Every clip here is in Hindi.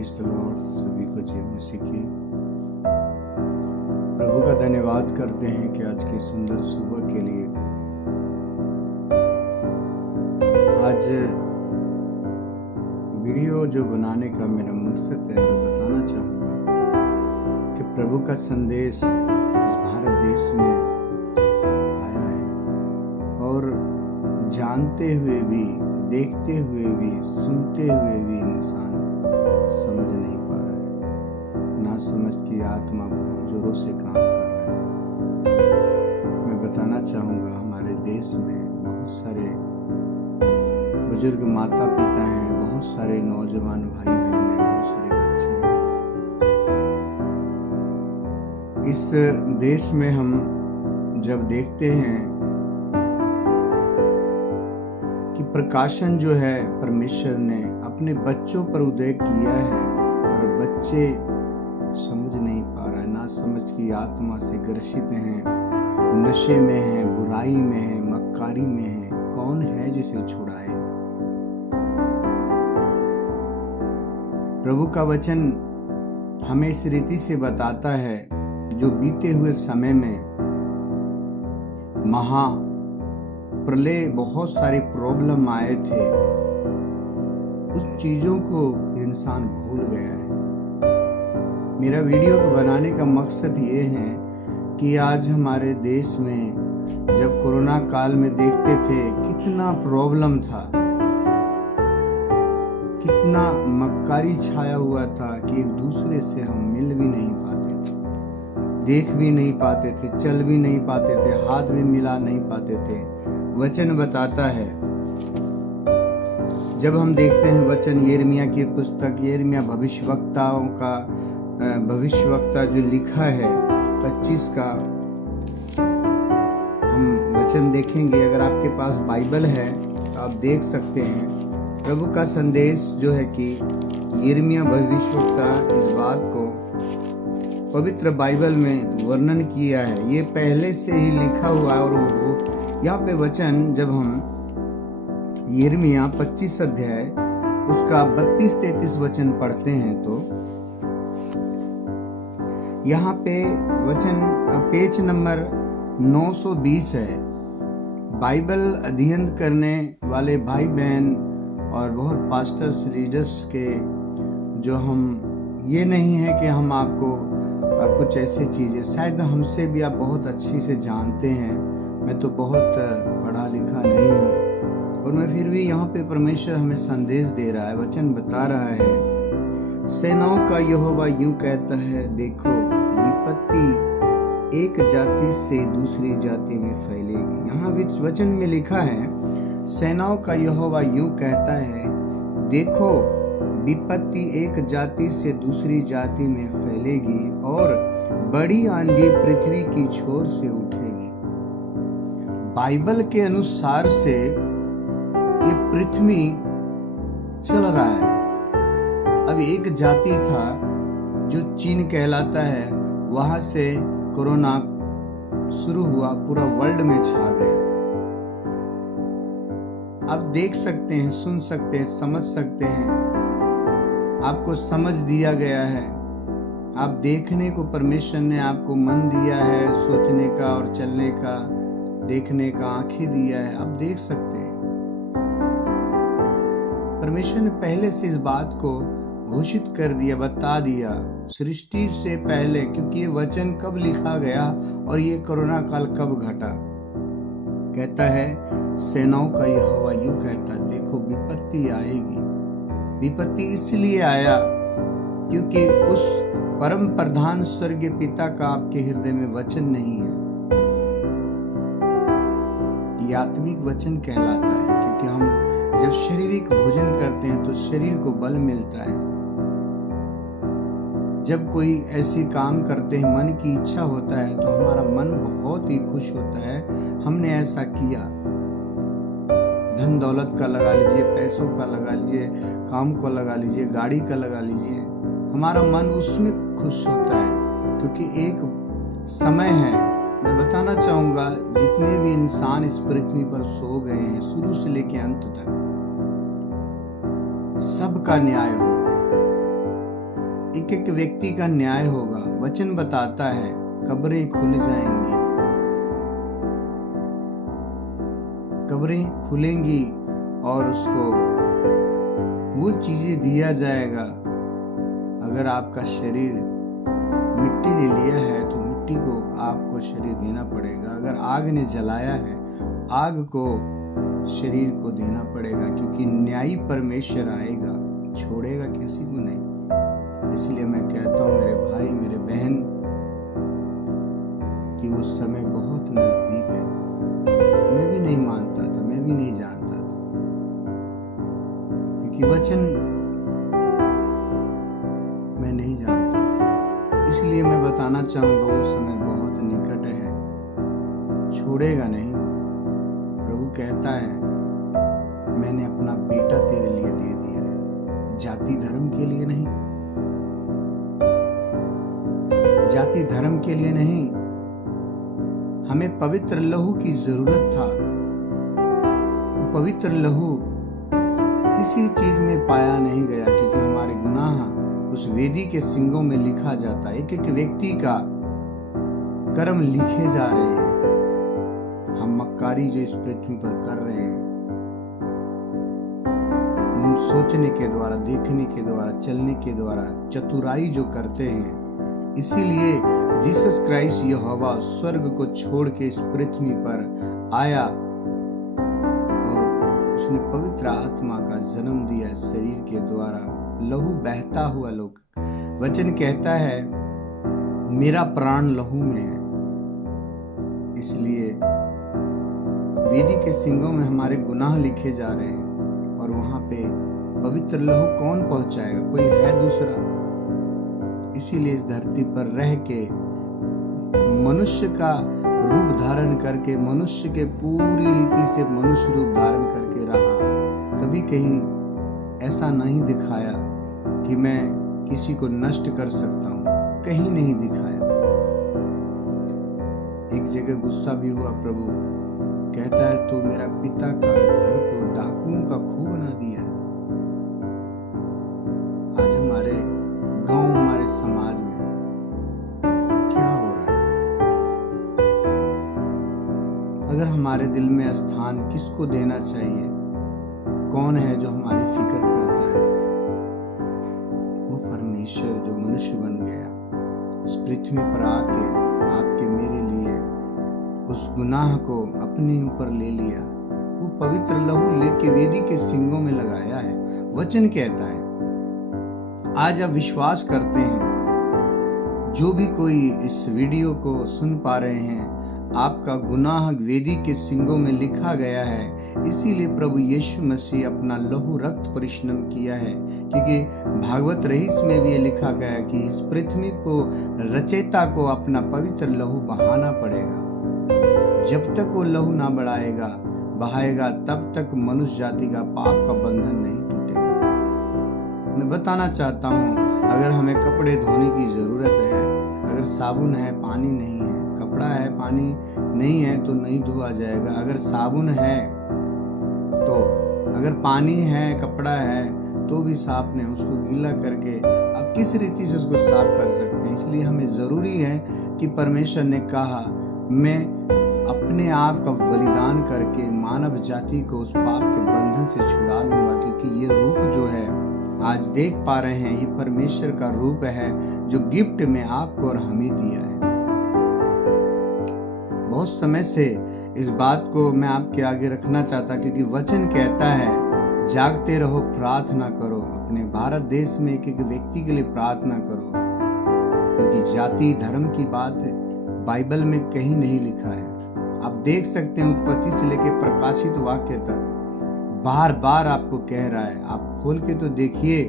Praise the Lord. सभी को जय मसीह की। प्रभु का धन्यवाद करते हैं कि आज की सुंदर सुबह के लिए। आज वीडियो जो बनाने का मेरा मकसद है, मैं बताना चाहूँगा कि प्रभु का संदेश इस भारत देश में आया है और जानते हुए भी, देखते हुए भी, सुनते हुए भी इंसान समझ नहीं पा रहा है। ना समझ की आत्मा बहुत जोरों से काम कर रहा है। मैं बताना चाहूँगा हमारे देश में बहुत सारे बुजुर्ग माता पिता हैं, बहुत सारे नौजवान भाई बहन हैं, बहुत सारे बच्चे हैं। इस देश में हम जब देखते हैं कि प्रकाशन जो है परमेश्वर ने अपने बच्चों पर उदय किया है और बच्चे समझ नहीं पा रहे, ना समझ की आत्मा से ग्रसित हैं, नशे में हैं, बुराई में हैं, मक्कारी में हैं। कौन है जिसे छुड़ाएगा? प्रभु का वचन हमें इस रीति से बताता है, जो बीते हुए समय में महा प्रलय बहुत सारे प्रॉब्लम आए थे, उस चीजों को इंसान भूल गया है। मेरा वीडियो को बनाने का मकसद ये है कि आज हमारे देश में जब कोरोना काल में देखते थे कितना प्रॉब्लम था, कितना मक्कारी छाया हुआ था कि एक दूसरे से हम मिल भी नहीं पाते थे, देख भी नहीं पाते थे, चल भी नहीं पाते थे, हाथ भी मिला नहीं पाते थे। वचन बताता है, जब हम देखते हैं वचन यिर्मयाह की पुस्तक, यिर्मयाह भविष्यवक्ता जो लिखा है 25 का हम वचन देखेंगे। अगर आपके पास बाइबल है तो आप देख सकते हैं। प्रभु का संदेश जो है कि यिर्मयाह भविष्यवक्ता इस बात को पवित्र बाइबल में वर्णन किया है। ये पहले से ही लिखा हुआ है और वो यहाँ पे वचन जब हम यिर्मयाह 25 अध्याय उसका 32-33 वचन पढ़ते हैं तो यहाँ पे वचन पेज नंबर 920 है। बाइबल अध्ययन करने वाले भाई बहन और बहुत पास्टर्स लीडर्स के जो हम ये नहीं है कि हम आपको कुछ ऐसी चीजें, शायद हमसे भी आप बहुत अच्छी से जानते हैं। मैं तो बहुत पढ़ा लिखा नहीं हूँ और मैं फिर भी यहाँ पे परमेश्वर हमें संदेश दे रहा है। वचन बता रहा है, सेनाओं का यहोवा यूं कहता है, देखो विपत्ति एक जाति से दूसरी जाति में फैलेगी। यहाँ वचन में लिखा है, सेनाओं का यहोवा यूं कहता है, देखो विपत्ति एक जाति से दूसरी जाति में फैलेगी और बड़ी आंधी पृथ्वी की छोर से उठेगी। बाइबल के अनुसार से ये पृथ्वी चल रहा है। अब एक जाति था जो चीन कहलाता है, वहां से कोरोना शुरू हुआ, पूरा वर्ल्ड में छा गया। आप देख सकते हैं, सुन सकते हैं, समझ सकते हैं। आपको समझ दिया गया है, आप देखने को परमेश्वर ने आपको मन दिया है, सोचने का और चलने का, देखने का आंखें दिया है, आप देख सकते हैं। परमेश्वर ने पहले से इस बात को घोषित कर दिया, बता दिया सृष्टि से पहले, क्योंकि ये वचन कब लिखा गया और ये कोरोना काल कब घटा। कहता है, सेनाओं का यहोवा यूं कहता, देखो विपत्ति आएगी। विपत्ति इसलिए आया क्योंकि उस परम प्रधान स्वर्गीय पिता का आपके हृदय में वचन नहीं है। ये आत्मिक वचन कहलाता है, क्योंकि हम जब शारीरिक भोजन करते हैं तो शरीर को बल मिलता है। जब कोई ऐसी काम करते हैं, मन की इच्छा होता है, तो हमारा मन बहुत ही खुश होता है, हमने ऐसा किया। धन दौलत का लगा लीजिए, पैसों का लगा लीजिए, काम को लगा लीजिए, गाड़ी का लगा लीजिए, हमारा मन उसमें खुश होता है। क्योंकि एक समय है, मैं बताना चाहूंगा, जितने भी इंसान इस पृथ्वी पर सो गए हैं, शुरू से लेकर अंत तक सबका न्याय होगा। एक एक व्यक्ति का न्याय होगा। वचन बताता है कब्रें खुल जाएंगी, कब्रें खुलेंगी और उसको वो चीजें दिया जाएगा। अगर आपका शरीर मिट्टी ने लिया है तो मिट्टी को आपको शरीर देना पड़ेगा। अगर आग ने जलाया है, आग को शरीर को देना पड़ेगा, क्योंकि न्यायी परमेश्वर आएगा, छोड़ेगा किसी को नहीं। इसलिए मैं कहता हूँ मेरे भाई मेरे बहन कि वो समय बहुत नजदीक है। मैं भी नहीं मानता था, मैं भी नहीं जानता था, क्योंकि वचन मैं नहीं जानता था। इसलिए मैं बताना चाहूंगा वो समय बहुत निकट है, छोड़ेगा नहीं। प्रभु कहता है मैंने अपना बेटा तेरे लिए दे दिया है, जाति धर्म के लिए नहीं, जाति धर्म के लिए नहीं। हमें पवित्र लहू की जरूरत था। पवित्र लहू किसी चीज में पाया नहीं गया, क्योंकि हमारे गुनाह उस वेदी के सिंगों में लिखा जाता है। एक एक व्यक्ति का कर्म लिखे जा रहे हैं। हम मक्कारी जो इस पृथ्वी पर कर रहे हैं, सोचने के द्वारा, देखने के द्वारा, चलने के द्वारा चतुराई जो करते हैं, इसीलिए जीसस क्राइस्ट यहोवा स्वर्ग को छोड़ के इस पृथ्वी पर आया और उसने पवित्र आत्मा का जन्म दिया शरीर के द्वारा, लहू बहता हुआ। लोग वचन कहता है मेरा प्राण लहू में है। इसलिए वेदी के सिंगों में हमारे गुनाह लिखे जा रहे हैं और वहां पे पवित्र लहू कौन पहुंचाएगा? कोई है दूसरा? इसीलिए इस धरती पर रह के मनुष्य का रूप धारण करके, मनुष्य के पूरी रीति से मनुष्य रूप धारण करके रहा। कभी कहीं ऐसा नहीं दिखाया कि मैं किसी को नष्ट कर सकता हूं, कहीं नहीं दिखाया। एक जगह गुस्सा भी हुआ, प्रभु कहता है तो मेरा पिता का घर को डाकुओं का खूह बना दिया है। आज हमारे गांव, हमारे समाज में क्या हो रहा है? अगर हमारे दिल में स्थान किसको देना चाहिए? कौन है जो हमारी फिक्र करता है? वो परमेश्वर जो मनुष्य बन गया, इस पृथ्वी पर आके आपके मेरे लिए उस गुनाह को अपने ऊपर ले लिया। वो पवित्र लहू लेके वेदी के सिंगों में लगाया है। वचन कहता है, आज आप विश्वास करते हैं, जो भी कोई इस वीडियो को सुन पा रहे हैं, आपका गुनाह वेदी के सिंगों में लिखा गया है। इसीलिए प्रभु यीशु मसीह अपना लहू रक्त परिश्रम किया है, क्योंकि भागवत रईस में भी ये लिखा गया है कि इस पृथ्वी को रचयिता को अपना पवित्र लहू बहाना पड़ेगा। जब तक वो लहू ना बहाएगा तब तक मनुष्य जाति का पाप का बंधन नहीं टूटेगा। मैं बताना चाहता हूँ, अगर हमें कपड़े धोने की जरूरत है, अगर साबुन है पानी नहीं है, कपड़ा है पानी नहीं है तो नहीं धोआ जाएगा। अगर साबुन है तो, अगर पानी है, कपड़ा है तो भी साफ नहीं, उसको गीला करके आप किस रीति से उसको साफ कर सकते हैं। इसलिए हमें जरूरी है कि परमेश्वर ने कहा मैं अपने आप का बलिदान करके मानव जाति को उस पाप के बंधन से छुड़ा लूंगा, क्योंकि ये रूप जो है आज देख पा रहे हैं, ये परमेश्वर का रूप है जो गिफ्ट में आपको और हमें दिया है। बहुत समय से इस बात को मैं आपके आगे रखना चाहता, क्योंकि वचन कहता है जागते रहो, प्रार्थना करो। अपने भारत देश में एक एक व्यक्ति के लिए प्रार्थना करो, क्योंकि जाति धर्म की बात बाइबल में कहीं नहीं लिखा है। आप देख सकते हैं उत्पत्ति से लेकर प्रकाशित वाक्य तक बार बार आपको कह रहा है, आप खोल के तो देखिए।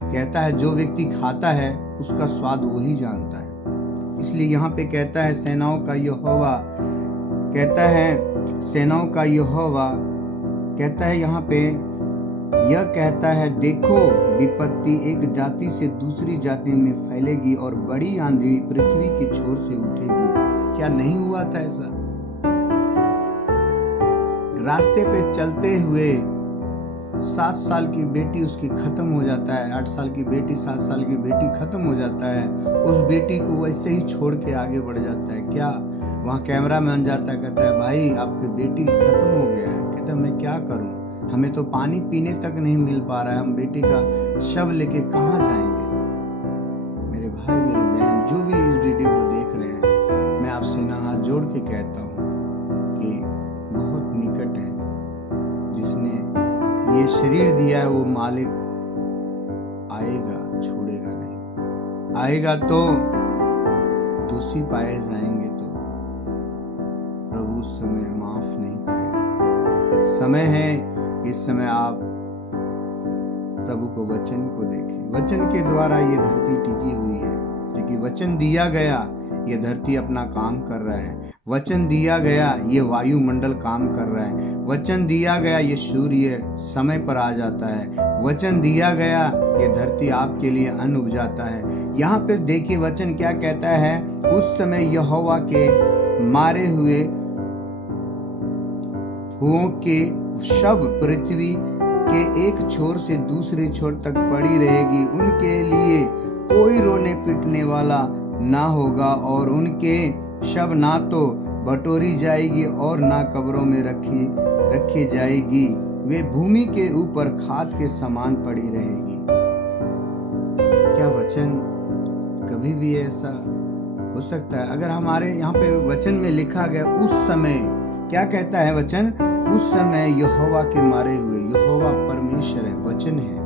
कहता है जो व्यक्ति खाता है उसका स्वाद वही जानता है। इसलिए यहाँ पे कहता है सेनाओं का यहोवा, कहता है सेनाओं का यहोवा, कहता है यहाँ पे यह कहता है देखो विपत्ति एक जाति से दूसरी जाति में फैलेगी और बड़ी आंधी पृथ्वी की छोर से उठेगी। क्या नहीं हुआ था ऐसा? रास्ते पे चलते हुए 7 साल की बेटी उसकी खत्म हो जाता है, 8 साल की बेटी, 7 साल की बेटी खत्म हो जाता है, उस बेटी को वैसे ही छोड़ के आगे बढ़ जाता है। क्या वहाँ कैमरा मैन जाता है, कहता है भाई आपकी बेटी खत्म हो गया है। कहता है मैं क्या करूँ, हमें तो पानी पीने तक नहीं मिल पा रहा है, हम बेटी का शव लेके कहाँ जाएंगे। मेरे भाई मेरे बहन जो भी इस वीडियो को देख रहे हैं, मैं आपसे ना हाथ जोड़ के कहता हूँ कि बहुत निकट है, जिसने ये शरीर दिया है वो मालिक आएगा, छोड़ेगा नहीं। आएगा तो दोषी पाए जाएंगे तो प्रभु उस समय माफ नहीं करेगा। समय है, इस समय आप प्रभु को वचन को देखें। वचन के द्वारा ये धरती टिकी हुई है, क्योंकि वचन दिया गया ये धरती अपना काम कर रहा है। वचन दिया गया ये वायुमंडल काम कर रहा है। वचन दिया गया ये सूर्य समय पर आ जाता है। वचन दिया गया ये धरती आपके लिए अन्न उपजाता है। यहाँ पे देखिए वचन क्या कहता है, उस समय यहोवा के मारे हुए के शव पृथ्वी के एक छोर से दूसरे छोर तक पड़ी रहेगी। उनके लिए कोई रोने पीटने वाला ना होगा और उनके शव ना तो बटोरी जाएगी और ना कब्रों में रखी जाएगी। वे भूमि के ऊपर खाद के समान पड़ी रहेगी। क्या वचन कभी भी ऐसा हो सकता है? अगर हमारे यहाँ पे वचन में लिखा गया उस समय, क्या कहता है वचन, उस समय यहोवा के मारे हुए, यहोवा परमेश्वर है, वचन है।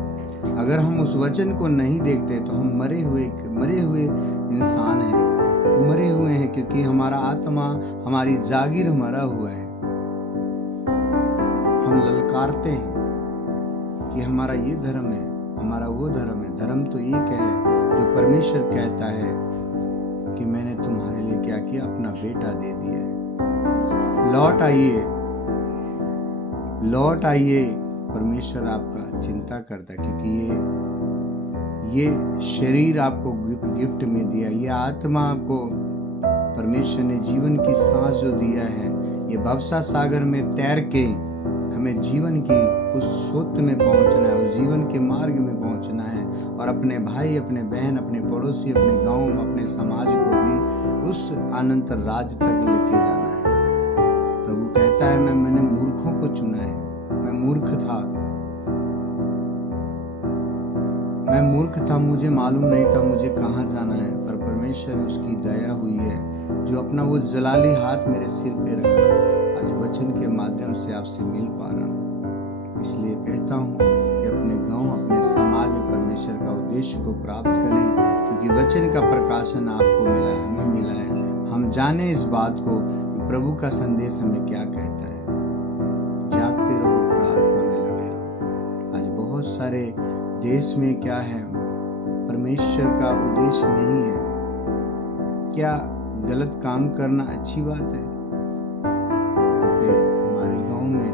अगर हम उस वचन को नहीं देखते तो हम मरे हुए इंसान हैं, मरे हुए हैं, क्योंकि हमारा आत्मा, हमारी जागीर मरा हुआ है। हम ललकारते हैं कि हमारा ये धर्म है, हमारा वो धर्म है। धर्म तो एक है जो परमेश्वर कहता है कि मैंने तुम्हारे लिए क्या किया, अपना बेटा दे दिया है। लौट आइए। परमेश्वर आपका चिंता करता है, क्योंकि ये शरीर आपको गिफ्ट में दिया, ये आत्मा आपको परमेश्वर ने जीवन की सांस जो दिया है, ये भवसा सागर में तैर के हमें जीवन की उस सोत में पहुंचना है, उस जीवन के मार्ग में पहुंचना है और अपने भाई, अपने बहन, अपने पड़ोसी, अपने गांव, अपने समाज को भी उस अनंत राज तक लेके जाना है। प्रभु कहता है मैंने मूर्खों को चुना है। मैं मूर्ख था, मुझे मालूम नहीं था मुझे कहाँ जाना है, पर परमेश्वर उसकी दया हुई है जो अपना वो जलाली हाथ मेरे सिर पे रखा। आज वचन के माध्यम से आपसे मिल पा रहा हूँ। इसलिए कहता हूँ कि अपने गांव, अपने समाज में परमेश्वर का उद्देश्य को प्राप्त करें, क्योंकि वचन का प्रकाशन आपको मिला है, हमें मिला है। हम जाने इस बात को कि प्रभु का संदेश हमें क्या कहता है। जागते रहो, प्रार्थना में लगे रहो। आज बहुत सारे देश में क्या है, परमेश्वर का उद्देश्य नहीं है। क्या गलत काम करना अच्छी बात है? हमारे गांव में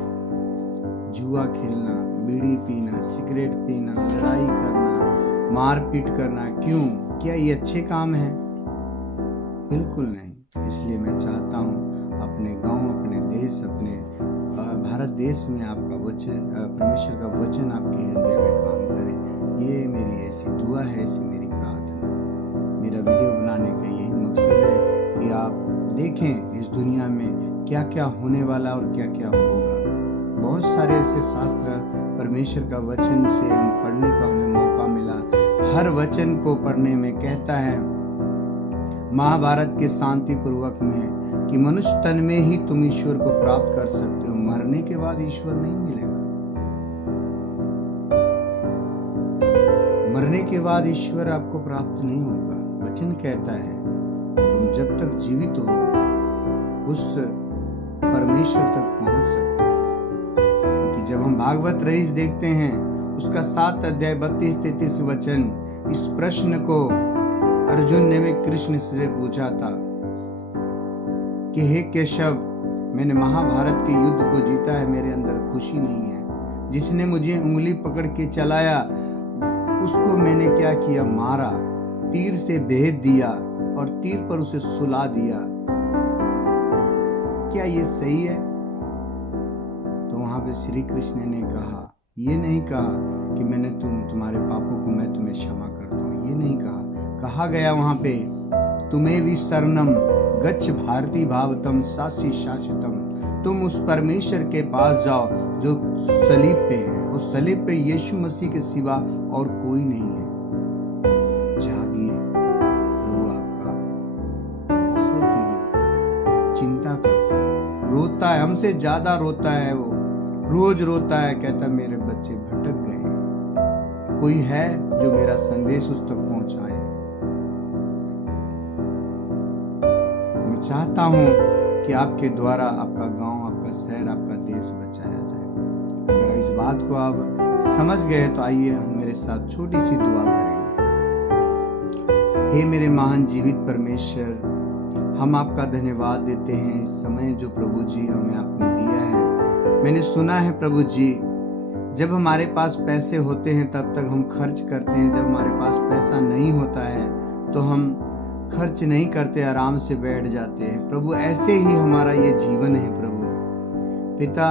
जुआ खेलना, बीड़ी पीना, सिगरेट पीना, लड़ाई करना, मारपीट करना, क्यों? क्या ये अच्छे काम है? बिल्कुल नहीं। इसलिए मैं चाहता हूँ अपने गांव, अपने देश, अपने भारत देश में आपका वचन, परमेश्वर का वचन आपके हृदय में काम करे। ये मेरी ऐसी दुआ है, ऐसी मेरी प्रार्थना। मेरा वीडियो बनाने का यही मकसद है कि आप देखें इस दुनिया में क्या क्या होने वाला और क्या क्या होगा। बहुत सारे ऐसे शास्त्र, परमेश्वर का वचन से हम पढ़ने का हमें मौका मिला। हर वचन को पढ़ने में कहता है महाभारत के शांति पूर्वक में कि मनुष्य तन में ही तुम ईश्वर को प्राप्त कर सकते हो, मरने के बाद ईश्वर नहीं मिलेगा। मरने के बाद ईश्वर आपको प्राप्त नहीं होगा। वचन कहता है तुम जब तक जीवित हो उस परमेश्वर तक पहुंच सकते हो। क्योंकि जब हम भागवत रईस देखते हैं उसका 7 अध्याय 32-33 वचन, इस प्रश्न को अर्जुन ने भी कृष्ण से पूछा था कि हे केशव, मैंने महाभारत के युद्ध को जीता है, मेरे अंदर खुशी नहीं है। जिसने मुझे उंगली पकड़ के चलाया उसको मैंने क्या किया, मारा, तीर से भेद दिया और तीर पर उसे सुला दिया। क्या ये सही है? तो वहां पे श्री कृष्ण ने कहा ये नहीं कहा कि मैंने तुम्हारे पापों को मैं तुम्हें क्षमा करता हूँ, ये नहीं कहा गया वहां पे तुम्हें भी शरणम गच्छ भारती भावतम सासी शाश्वतम, तुम उस परमेश्वर के पास जाओ जो सलीब पे है। उस सलीब पे यीशु मसीह के सिवा और कोई नहीं है। जागिए, प्रभु आपका बहुत ही चिंता करता है, रोता है, हमसे ज्यादा रोता है। वो रोज रोता है, कहता मेरे बच्चे भटक गए, कोई है जो मेरा संदेश उस तक पहुंचाए। मैं चाहता हूं कि आपके द्वारा आपका गांव, आपका शहर, आपका देश बचाया जाए। अगर इस बात को आप समझ गए तो आइए हम मेरे साथ छोटी सी दुआ करेंगे। हे मेरे महान जीवित परमेश्वर, हम आपका धन्यवाद देते हैं इस समय जो प्रभु जी हमें आपने दिया है। मैंने सुना है प्रभु जी, जब हमारे पास पैसे होते हैं तब तक हम खर्च करते हैं, जब हमारे पास पैसा नहीं होता है तो हम खर्च नहीं करते, आराम से बैठ जाते हैं। प्रभु ऐसे ही हमारा ये जीवन है प्रभु पिता,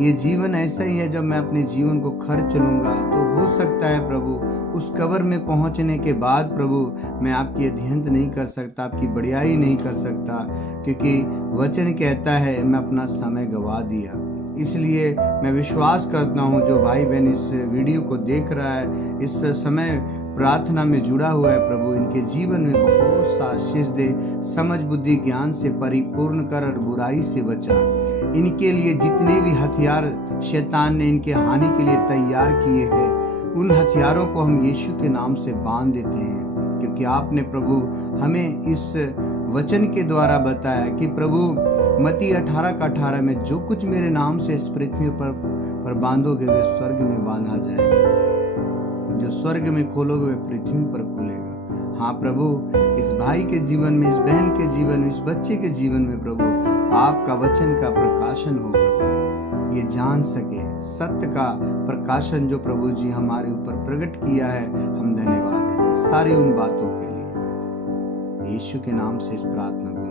ये जीवन ऐसा ही है। जब मैं अपने जीवन को खर्च लूंगा तो हो सकता है प्रभु उस कब्र में पहुंचने के बाद प्रभु मैं आपकी अध्ययन नहीं कर सकता, आपकी बढ़ियाई नहीं कर सकता, क्योंकि वचन कहता है मैं अपना समय गवा दिया। इसलिए मैं विश्वास करता हूं जो भाई बहन इस वीडियो को देख रहा है, इस समय प्रार्थना में जुड़ा हुआ है, प्रभु इनके जीवन में बहुत सा आशीष दे, समझ बुद्धि ज्ञान से परिपूर्ण कर और बुराई से बचा। इनके लिए जितने भी हथियार शैतान ने इनके हानि के लिए तैयार किए हैं, उन हथियारों को हम यीशु के नाम से बांध देते हैं, क्योंकि आपने प्रभु हमें इस वचन के द्वारा बताया कि प्रभु मत्ती 18:18 में जो कुछ मेरे नाम से इस पृथ्वी पर बांधोगे वे स्वर्ग में बांधा जाएगा, जो स्वर्ग में खोलोगे वे पृथ्वी पर खुलेगा। हाँ प्रभु, इस भाई के जीवन में, इस बहन के जीवन में, इस बच्चे के जीवन में प्रभु आपका वचन का प्रकाशन हो प्रभु, ये जान सके सत्य का प्रकाशन जो प्रभु जी हमारे ऊपर प्रकट किया है। हम धन्यवाद देते सारी उन बातों के लिए, यीशु के नाम से इस प्रार्थना को